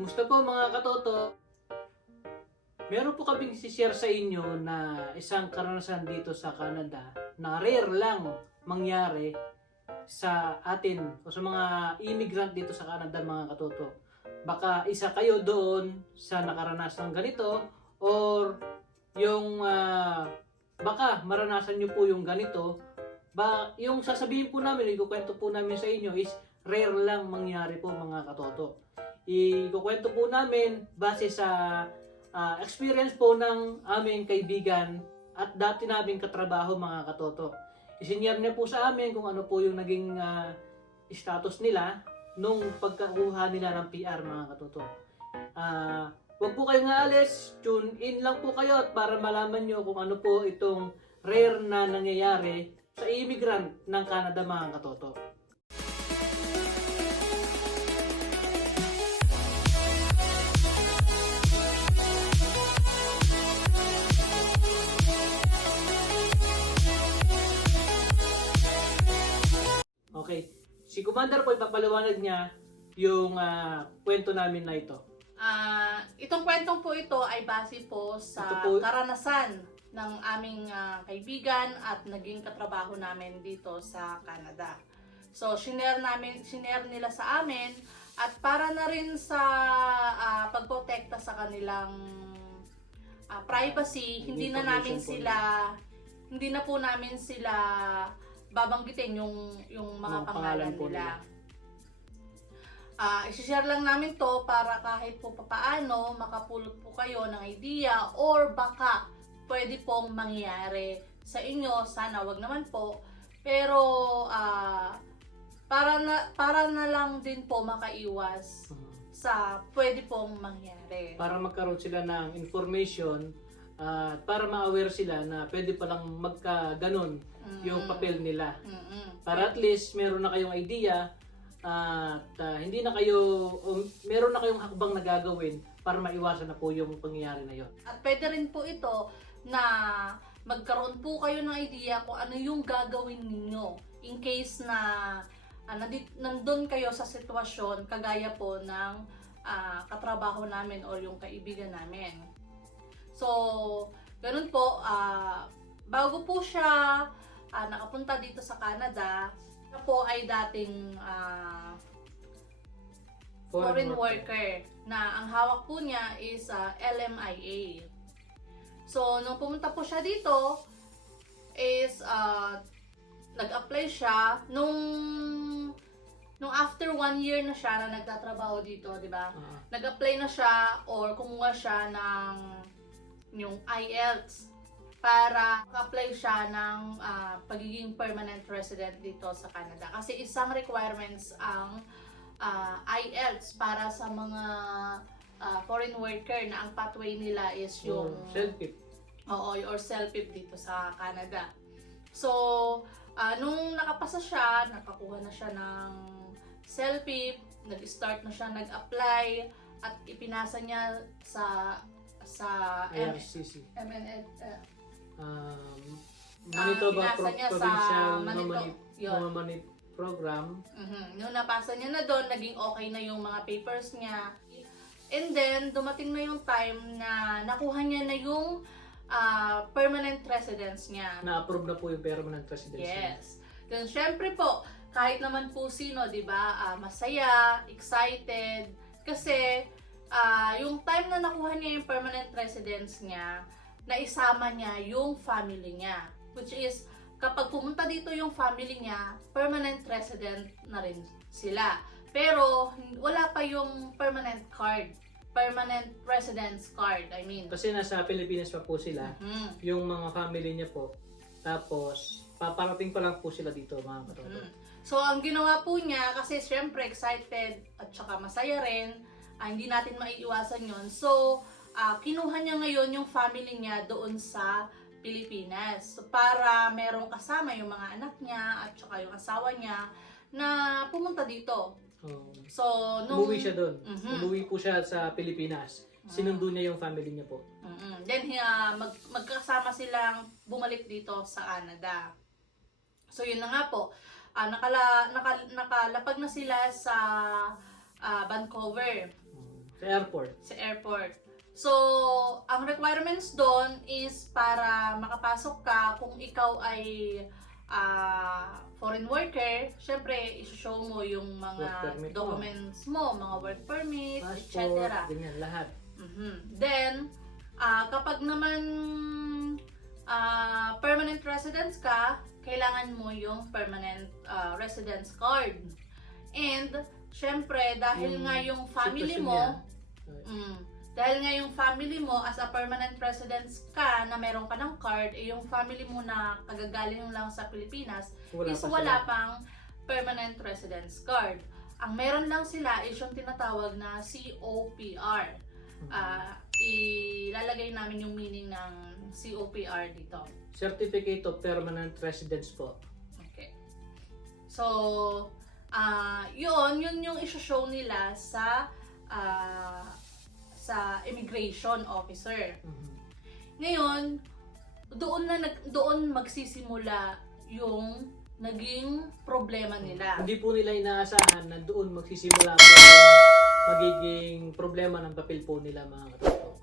Kumusta po mga katoto? Meron po kaming share sa inyo na isang karanasan dito sa Canada na rare lang mangyari sa atin o sa mga immigrant dito sa Canada mga katoto. Baka isa kayo doon sa nakaranas ng ganito or yung baka maranasan nyo po yung ganito. Yung sasabihin po namin, ikukwento po namin sa inyo is rare lang mangyari po mga katoto. Ikukwento po namin base sa experience po ng aming kaibigan at dati naming katrabaho mga katoto. Isinyer niya po sa amin kung ano po yung naging status nila nung pagkakuha nila ng PR mga katoto. Huwag po kayong aalis, tune in lang po kayo at para malaman nyo kung ano po itong rare na nangyayari sa immigrant ng Canada mga katoto. Okay, si Commander po ipapaliwanag niya yung kwento namin na ito. Itong kwentong po ito ay base po sa karanasan ng aming kaibigan at naging katrabaho namin dito sa Canada. So, shinare nila sa amin at para na rin sa pagprotekta sa kanilang privacy, hindi na po namin sila babanggitin yung mga pangalan nila. I-share lang namin to para kahit po papaano makapulot po kayo ng idea or baka pwede pong mangyari sa inyo. Sana wag naman po. Pero para na lang din po makaiwas sa pwede pong mangyari. Para magkaroon sila ng information para ma-aware sila na pwede palang magka-ganon yung papel nila. Para at least meron na kayong idea at hindi na kayo meron na kayong hakbang na gagawin para maiwasan na po yung pangyayari na yon. At pwede rin po ito na magkaroon po kayo ng idea kung ano yung gagawin ninyo in case na nandun kayo sa sitwasyon kagaya po ng katrabaho namin o yung kaibigan namin. So, ganun po, bago po siya nakapunta dito sa Canada, siya po ay dating foreign worker na ang hawak po niya is LMIA. So, nung pumunta po siya dito, is nag-apply siya nung after 1 year na siya na nagtatrabaho dito, di ba? Nag-apply na siya or kumuha siya ng yung IELTS para apply siya ng pagiging permanent resident dito sa Canada. Kasi isang requirements ang IELTS para sa mga foreign worker na ang pathway nila is yung self-pip. Oo, or self-pip dito sa Canada. So, nung nakapasa siya, nakakuha na siya ng self-pip, nag-start na siya nag-apply at ipinasa niya sa IRCC. Manitoba Provincial Nominee Program. Nung napasa niya na doon, naging okay na yung mga papers niya. And then, dumating na yung time na nakuha niya na yung permanent residence niya. Na-approve na po yung permanent residence niya. Yes. Then, syempre po, kahit naman po sino, di ba, masaya, excited, kasi yung time na nakuha niya yung permanent residence niya, naisama niya yung family niya. Which is, kapag pumunta dito yung family niya, permanent resident na rin sila. Pero, wala pa yung permanent card. Permanent residence card, I mean. Kasi nasa Pilipinas pa po sila, yung mga family niya po. Tapos, paparating pa lang po sila dito mga katoto. So, ang ginawa po niya, kasi syempre excited at saka masaya rin, hindi natin maiiwasan yon. So, kinuha niya ngayon yung family niya doon sa Pilipinas. So, para merong kasama yung mga anak niya at saka yung asawa niya na pumunta dito. So, umuwi siya doon. Umuwi po siya sa Pilipinas. Sinundo niya yung family niya po. Then, magkasama silang bumalik dito sa Canada. So, yun na nga po. Nakalapag na sila sa Vancouver. Sa airport. Sa airport. So, ang requirements doon is para makapasok ka kung ikaw ay foreign worker, syempre, i-show mo yung Work mga permit mo. documents mo, mga work permit, Passport, etc. ganyan, lahat. Then, kapag naman permanent residence ka, kailangan mo yung permanent residence card. And, syempre, dahil Yung nga yung family sitwasyon mo, niya. dahil nga yung family mo, as a permanent residence ka, na meron ka ng card, yung family mo na kagagaling lang sa Pilipinas, wala pang permanent residence card. Ang meron lang sila is yung tinatawag na COPR. Ilalagay namin yung meaning ng COPR dito. Certificate of Permanent Residence po. Okay. So, yun yung i-show nila sa immigration officer. Ngayon, doon magsisimula yung naging problema nila. Hindi po nila inaasahan na doon magsisimula po yung magiging problema ng papel po nila, mga katoto.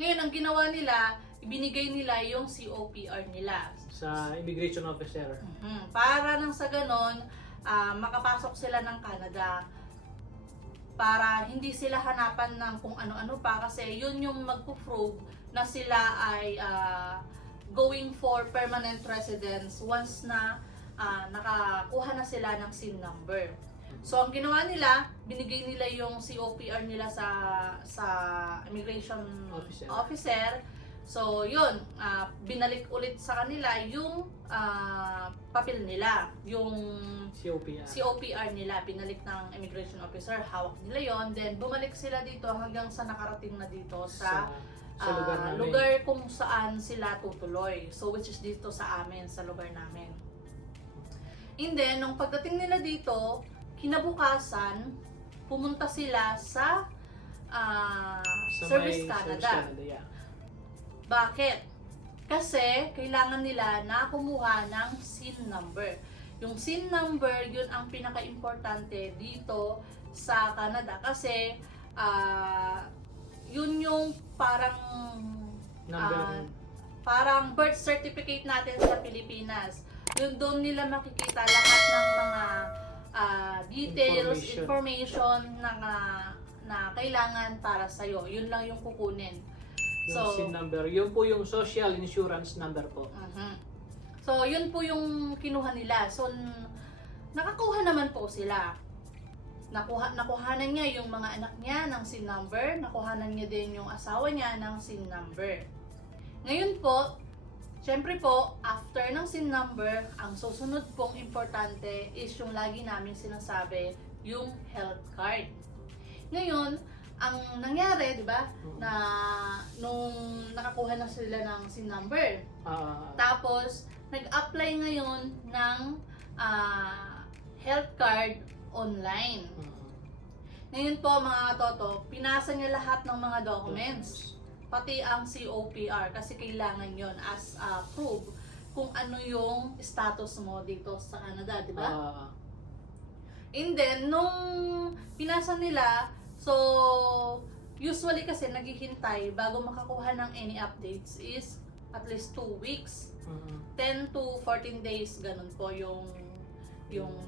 Ngayon, ang ginawa nila, ibinigay nila yung COPR nila Sa immigration officer. para nang sa ganon, makapasok sila ng Canada. Para hindi sila hanapan ng kung ano-ano pa, kasi yun yung magpo-prove na sila ay going for permanent residence once na nakakuha na sila ng SIN number. So, ang ginawa nila, binigay nila yung COPR nila sa immigration officer. So, yun, binalik ulit sa kanila yung papel nila, yung COPR nila, binalik ng immigration officer, hawak nila yon. Then, bumalik sila dito hanggang sa nakarating na dito sa lugar kung saan sila tutuloy. So, which is dito sa amin, sa lugar namin. And then, nung pagdating nila dito, kinabukasan, pumunta sila sa Service Canada. Yeah. Bakit? Kasi kailangan nila na kumuha ng SIN number. Yung SIN number, yun ang pinaka-importante dito sa Canada. Kasi yun yung parang birth certificate natin sa Pilipinas. Yun doon nila makikita lahat ng mga details, information na kailangan para sa'yo. Yun lang yung kukunin. Yung SIN number, yun po yung social insurance number po. So, yun po yung kinuha nila. So, nakakuha naman po sila. Nakuhanan niya yung mga anak niya ng SIN number, nakuhanan niya din yung asawa niya ng SIN number. Ngayon po, syempre po, after ng SIN number, ang susunod pong importante is yung lagi namin sinasabi, yung health card. Ngayon, ang nangyari, di ba, na nung nakakuha na sila ng SIN number, tapos nag-apply ngayon ng health card online. Ngayon po mga toto, pinasa niya lahat ng mga documents, pati ang COPR, kasi kailangan yon as proof kung ano yung status mo dito sa Canada, di ba? And then, nung pinasa nila, so, usually kasi naghihintay bago makakuha ng any updates is at least 2 weeks. 10 to 14 days, ganun po yung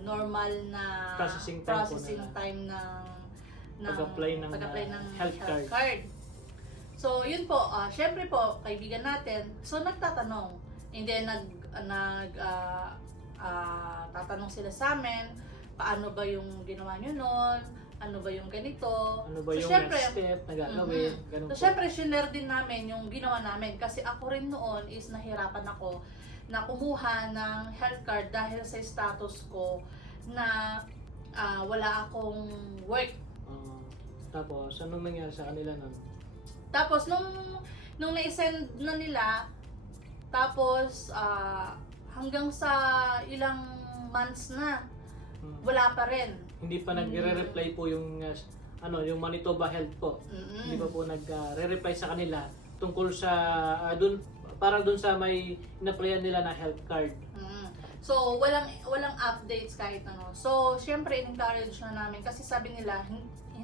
normal na processing time ng pag-apply ng health card. So, yun po, syempre po, kaibigan natin, so nagtatanong. And then, tatanong sila sa amin, paano ba yung ginawa nyo nun? Ano ba yung ganito? Ano ba yung next step na gagawin? So, syempre, share din namin yung ginawa namin. Kasi ako rin noon is nahirapan ako na kumuha ng health card dahil sa status ko na wala akong work. Tapos, anong nangyari sa kanila nun? Tapos, nung na-send na nila, tapos, hanggang sa ilang months na, wala pa rin. Hindi pa nagre-reply po yung yung Manitoba Health po. Hindi pa po nagre-reply sa kanila tungkol sa para dun sa may in-applyan nila na health card. So walang updates kahit ano. So syempre encourage na namin kasi sabi nila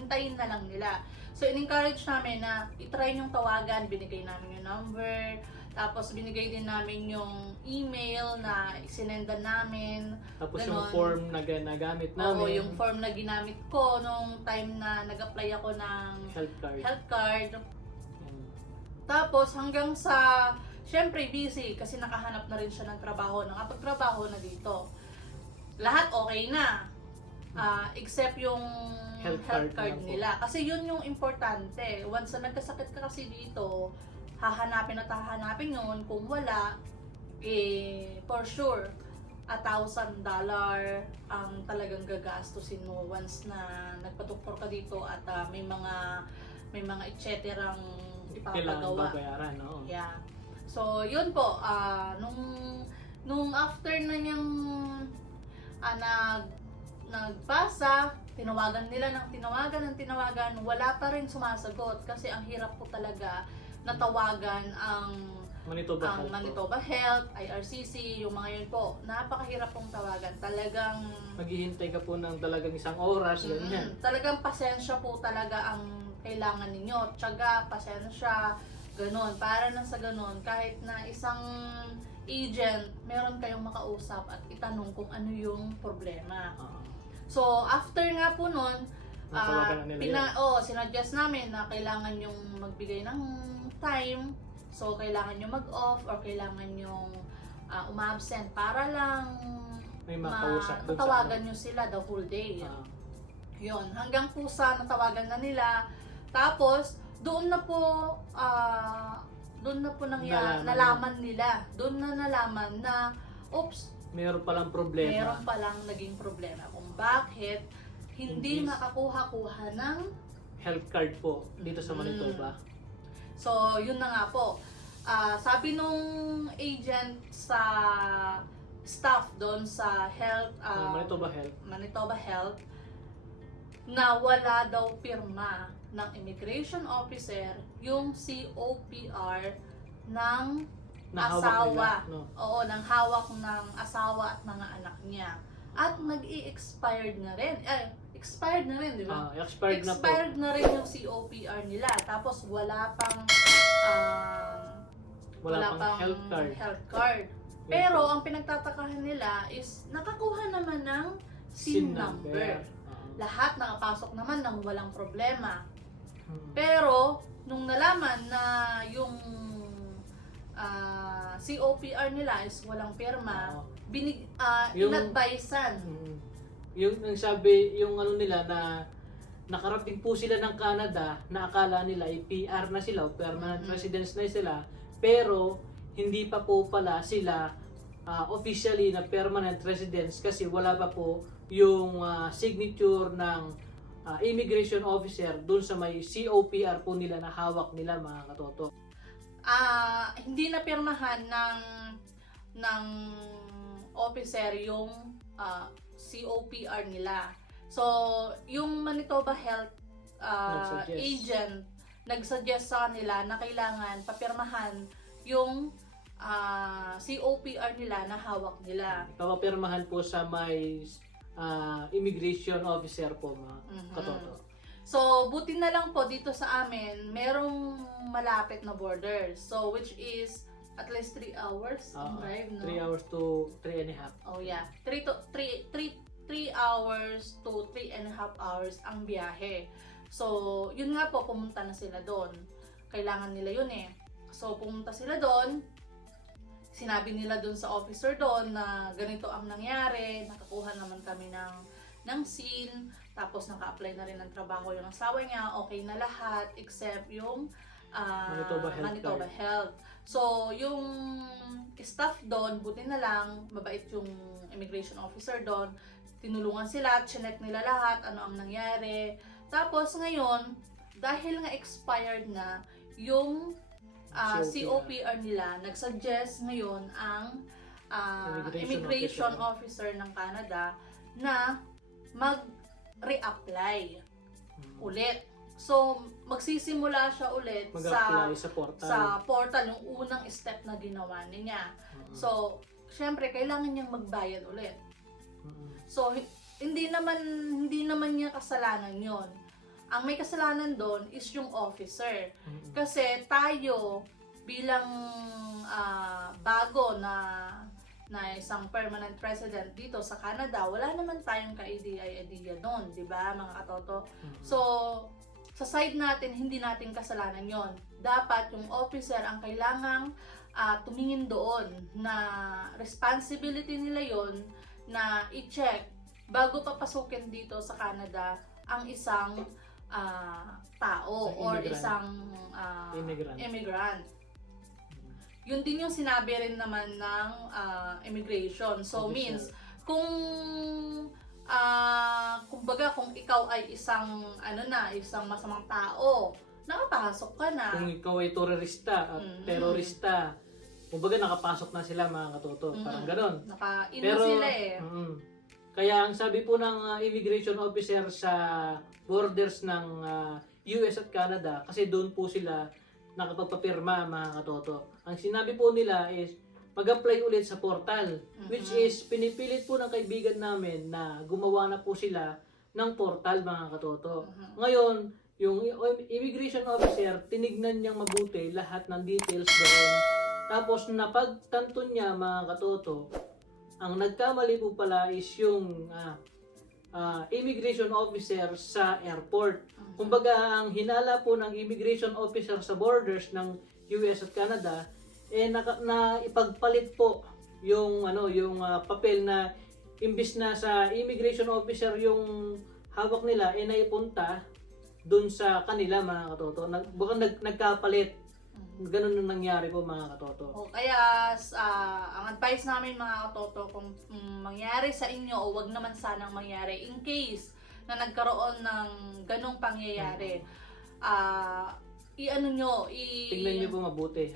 hintayin na lang nila. So, in-encourage namin na itry yung tawagan, binigay namin yung number, tapos binigay din namin yung email na isinendan namin. Tapos Ganon. yung form na nagamit namin. Oo, yung form na ginamit ko nung time na nag-apply ako ng health card. Yan. Tapos hanggang sa, syempre busy kasi nakahanap na rin siya ng trabaho, nakapagtrabaho na dito. Lahat okay na. Except yung Health health card card lang po. nila. Kasi yun yung importante. Once na nagkasakit ka kasi dito, hahanapin at hahanapin yun. Kung wala, for sure, $1,000 ang talagang gagastusin mo once na nagpatuktor ka dito at may mga et ceterang Kailangan ipapagawa. babayaran, no? Yeah. So, yun po, nung after na niyang nagpasa, tinawagan nila ng tinawagan, wala pa rin sumasagot kasi ang hirap po talaga natawagan ang Manitoba Health po. Manitoba Health, IRCC, yung mga yun po. Napakahirap pong tawagan. Talagang Maghihintay ka po ng talagang 1 oras, ganyan. talagang pasensya po talaga ang kailangan ninyo. Tiyaga, pasensya, ganun. Para na sa ganun, kahit na isang agent, meron kayong makausap at itanong kung ano yung problema. So, after nga po nun, Natawagan na nila yun. sinuggest namin na kailangan yung magbigay ng time. So, kailangan yung mag-off or kailangan yung umabsent para lang May makausap dun sa matawagan nyo sila the whole day. Yun, hanggang po sa natawagan na nila. Tapos, doon na po nalaman nila. Doon na nalaman na, oops, meron palang problema. meron palang naging problema kung bakit hindi makakuha-kuha ng Health card po dito sa Manitoba. So, yun na nga po. Sabi nung agent sa staff doon sa Manitoba Health na wala daw pirma ng immigration officer yung COPR ng Nahawak asawa. nila, no? Oo, ng hawak ng asawa at mga anak niya. At mag-i-expired na rin. Expired na rin, di ba? Expired na po. Expired na rin yung COPR nila. Tapos wala pang health card. Pero ang pinagtatakahan nila is nakakuha naman ng SIN number. Lahat nakapasok naman ng walang problema. Pero nung nalaman na yung COPR nila is walang pirma, inadvisean. Yung sabi, yung ano nila na nakarating po sila ng Canada na akala nila ay PR na sila o permanent residence na sila, pero hindi pa po pala sila officially na permanent residence kasi wala pa po yung signature ng immigration officer dun sa may COPR po nila na hawak nila, mga katoto. Hindi na pirmahan ng officer yung COPR nila. So, yung Manitoba Health agent nagsuggest sa kanila na kailangan papirmahan yung COPR nila na hawak nila. Papirmahan po sa may immigration officer po, mga katoto. So, buti na lang po dito sa amin, merong malapit na border. So, which is at least 3 hours ang drive, no? 3 hours to 3 and a half. Oh, yeah. 3 hours to 3 and a half hours ang biyahe. So, yun nga po, pumunta na sila doon. Kailangan nila yun eh. So, pumunta sila doon. Sinabi nila doon sa officer doon na ganito ang nangyari. Nakakuha naman kami ng SIN. Tapos, naka-apply na rin ng trabaho yung asawa niya. Okay na lahat except yung Manitoba Health. So, yung staff doon, buti na lang, mabait yung immigration officer doon. Tinulungan sila, chinek nila lahat, ano ang nangyari. Tapos ngayon, dahil nga expired na yung COPR nila, nagsuggest ngayon ang immigration officer ng Canada na mag-reapply ulit. So, magsisimula siya ulit sa portal, yung unang step na ginawa niya. So, syempre, kailangan niyang magbayad ulit. So, hindi naman niya kasalanan yon. ang may kasalanan doon is yung officer. Mm-mm. Kasi tayo bilang bago na isang permanent resident dito sa Canada, wala naman tayong ka-idea doon, di ba mga katoto? Mm-mm. So, sa side natin, hindi natin kasalanan yon. Dapat yung officer ang kailangang tumingin doon na responsibility nila yon na i-check bago papasukin dito sa Canada ang isang tao or Immigrant. isang Immigrant. immigrant. Yun din yung sinabi rin naman ng immigration. So Officer. means kung kumbaga kung ikaw ay isang isang masamang tao, nakapasok ka na. Kung ikaw ay terorista at terorista, kumbaga nakapasok na sila mga katoto. Parang ganon. Naka-ino sila eh. Kaya ang sabi po ng immigration officer sa borders ng US at Canada, kasi doon po sila nakapagpapirma mga katoto. Ang sinabi po nila is mag-apply ulit sa portal, which is pinipilit po ng kaibigan namin na gumawa na po sila ng portal mga katoto. Ngayon, yung immigration officer, tinignan niyang mabuti lahat ng details doon. Tapos napagtanto niya mga katoto, ang nagkamali po pala is yung immigration officer sa airport. Kumbaga, ang hinala po ng immigration officer sa borders ng US at Canada, na ipagpalit po yung papel na imbis na sa immigration officer yung hawak nila, naipunta dun sa kanila mga katoto. Nagkapalit. Ganun yung nangyari po mga katoto. Kaya ang advice namin mga katoto, kung mangyari sa inyo o wag naman sanang mangyari, in case na nagkaroon ng ganong pangyayari, tingnan nyo po mabuti.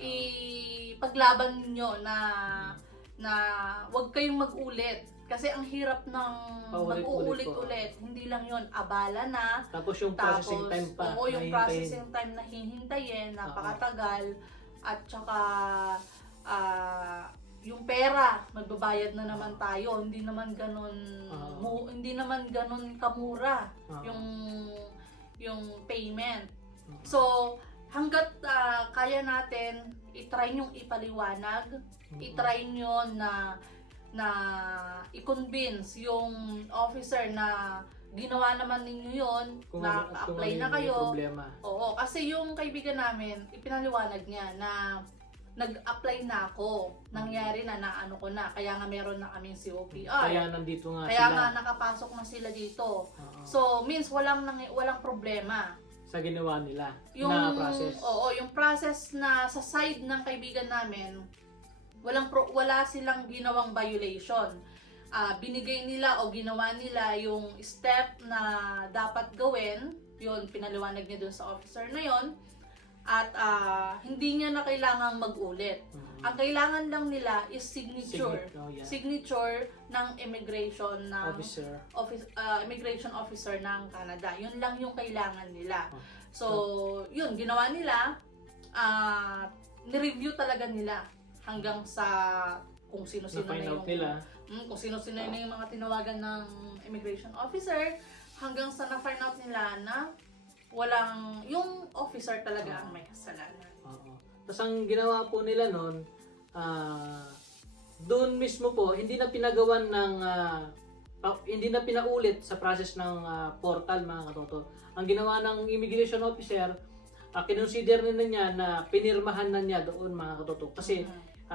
Ipaglaban nyo na wag kayong mag-ulit. Kasi ang hirap ng mag-uulit-ulit. Hindi lang yon, abala na. Tapos yung processing time pa. Oo, yung processing time na hihintayin, napakatagal. At saka, yung pera, magbabayad na naman tayo. Hindi naman ganun kamura yung payment. So, hanggat kaya natin, i-try nyong ipaliwanag, i-try nyo na i-convince yung officer na ginawa naman ninyo yun, na-apply na kayo. Oo, kasi yung kaibigan namin, ipinaliwanag niya na nag-apply na ako. Nangyari na, naano ko na. Kaya nga meron na kaming COPR. Kaya nandito nga Kaya sila. nga nakapasok na sila dito. So, means walang problema. Sa ginawa nila Yung, na process. Oo, yung process na sa side ng kaibigan namin, wala silang ginawang violation. Binigay nila o ginawa nila yung step na dapat gawin. Yun, pinaliwanag niya dun sa officer na yon. At hindi niya na kailangang mag-ulit. Ang kailangan lang nila is signature. Signature ng immigration officer ng Canada. Yun lang yung kailangan nila. So, yun, ginawa nila. Ni-review talaga nila hanggang sa kung sino-sino na yung kung sino-sino na yung mga tinawagan ng immigration officer, hanggang sa na-find out nila na yung officer talaga ang may kasalanan. Tapos ang ginawa po nila noon, doon mismo po, hindi na pinaulit sa process ng portal mga katoto. Ang ginawa ng immigration officer, kinonsider na niya na pinirmahan na niya doon mga katoto. Kasi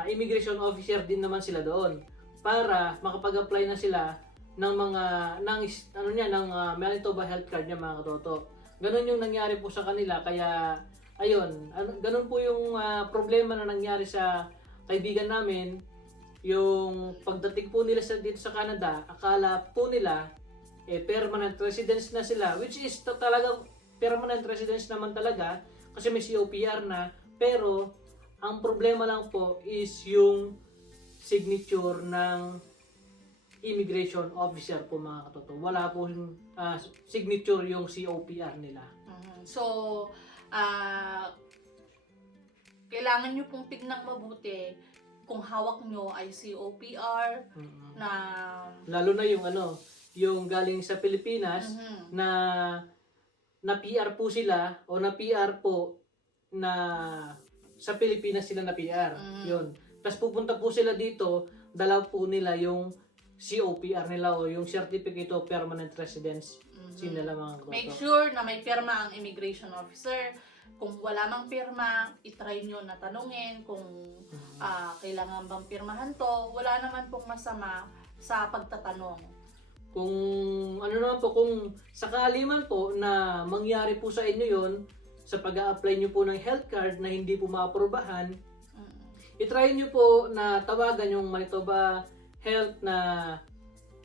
immigration officer din naman sila doon para makapag-apply na sila ng Manitoba Health Card niya mga katoto. Ganun yung nangyari po sa kanila, kaya ayun, ganun po yung problema na nangyari sa kaibigan namin. Yung pagdating po nila dito sa Canada, akala po nila permanent residence na sila, which is talagang permanent residence naman talaga kasi may COPR na, pero ang problema lang po is yung signature ng immigration officer po mga katoto. Wala po yung signature yung COPR nila. So, kailangan nyo pong tignan mabuti kung hawak nyo ay COPR na lalo na yung yung galing sa Pilipinas na na PR po sila o na PR po na sa Pilipinas sila na PR. Yun. Tapos pupunta po sila dito, dala po nila yung COPR nila o yung Certificate of Permanent Residence. Sila lang mga katoto. Make sure na may pirma ang immigration officer. Kung wala mang pirma, itry nyo na tanungin kung kailangan bang pirmahan to. Wala naman pong masama sa pagtatanong. Kung ano naman po, kung sakali man po na mangyari po sa inyo yon sa pag-a-apply nyo po ng health card na hindi po maaprobahan, itry nyo po na tawagan yung Manitoba Health na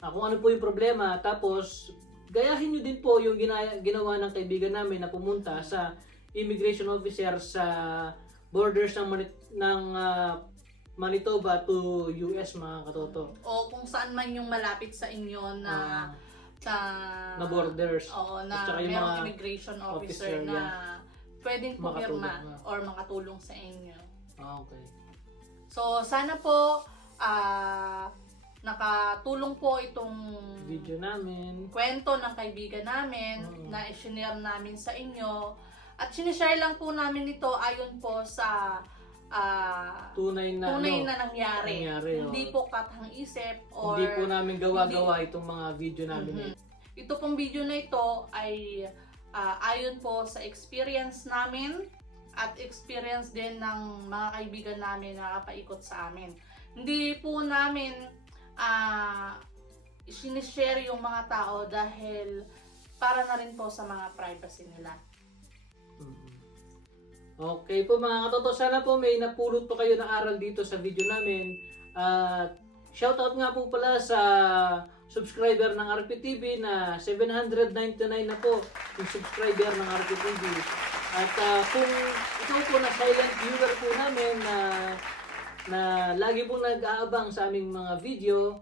kung ano po yung problema. Tapos, gayahin nyo din po yung ginawa ng kaibigan namin na pumunta sa immigration officer sa borders ng Manitoba to US, mga katoto. O kung saan man yung malapit sa inyo na na borders. Oo, na At saka yung merong mga immigration officer na pwedeng makatulong pumirma or makatulong sa inyo. Okay. So, sana po nakatulong po itong Video namin. kwento ng kaibigan namin na i-share namin sa inyo. At sinishare lang po namin ito ayon po sa Tunay na nangyari. Hindi po kathang-isip or hindi po namin gawa-gawa itong mga video namin. Ito pong video na ito ay ayon po sa experience namin at experience din ng mga kaibigan namin na nakapaikot sa amin. Hindi po namin sinishare yung mga tao dahil para na rin po sa mga privacy nila. Okay po mga katoto, sana po may napulot po kayo ng aral dito sa video namin. At shoutout nga po pala sa subscriber ng RPTV na 799 na po yung subscriber ng RPTV. At kung ikaw po na silent viewer po namin na lagi po nag-aabang sa aming mga video,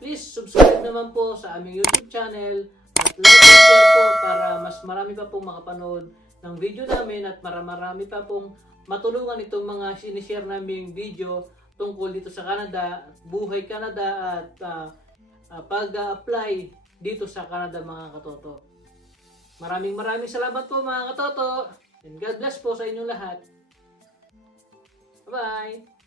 please subscribe naman po sa aming YouTube channel at like and share po para mas marami pa pong makapanood ng video namin at marami pa pong matulungan itong mga sinishare naming video tungkol dito sa Canada, buhay Canada at pag-apply dito sa Canada, mga katoto. Maraming salamat po mga katoto and God bless po sa inyong lahat. Bye-bye!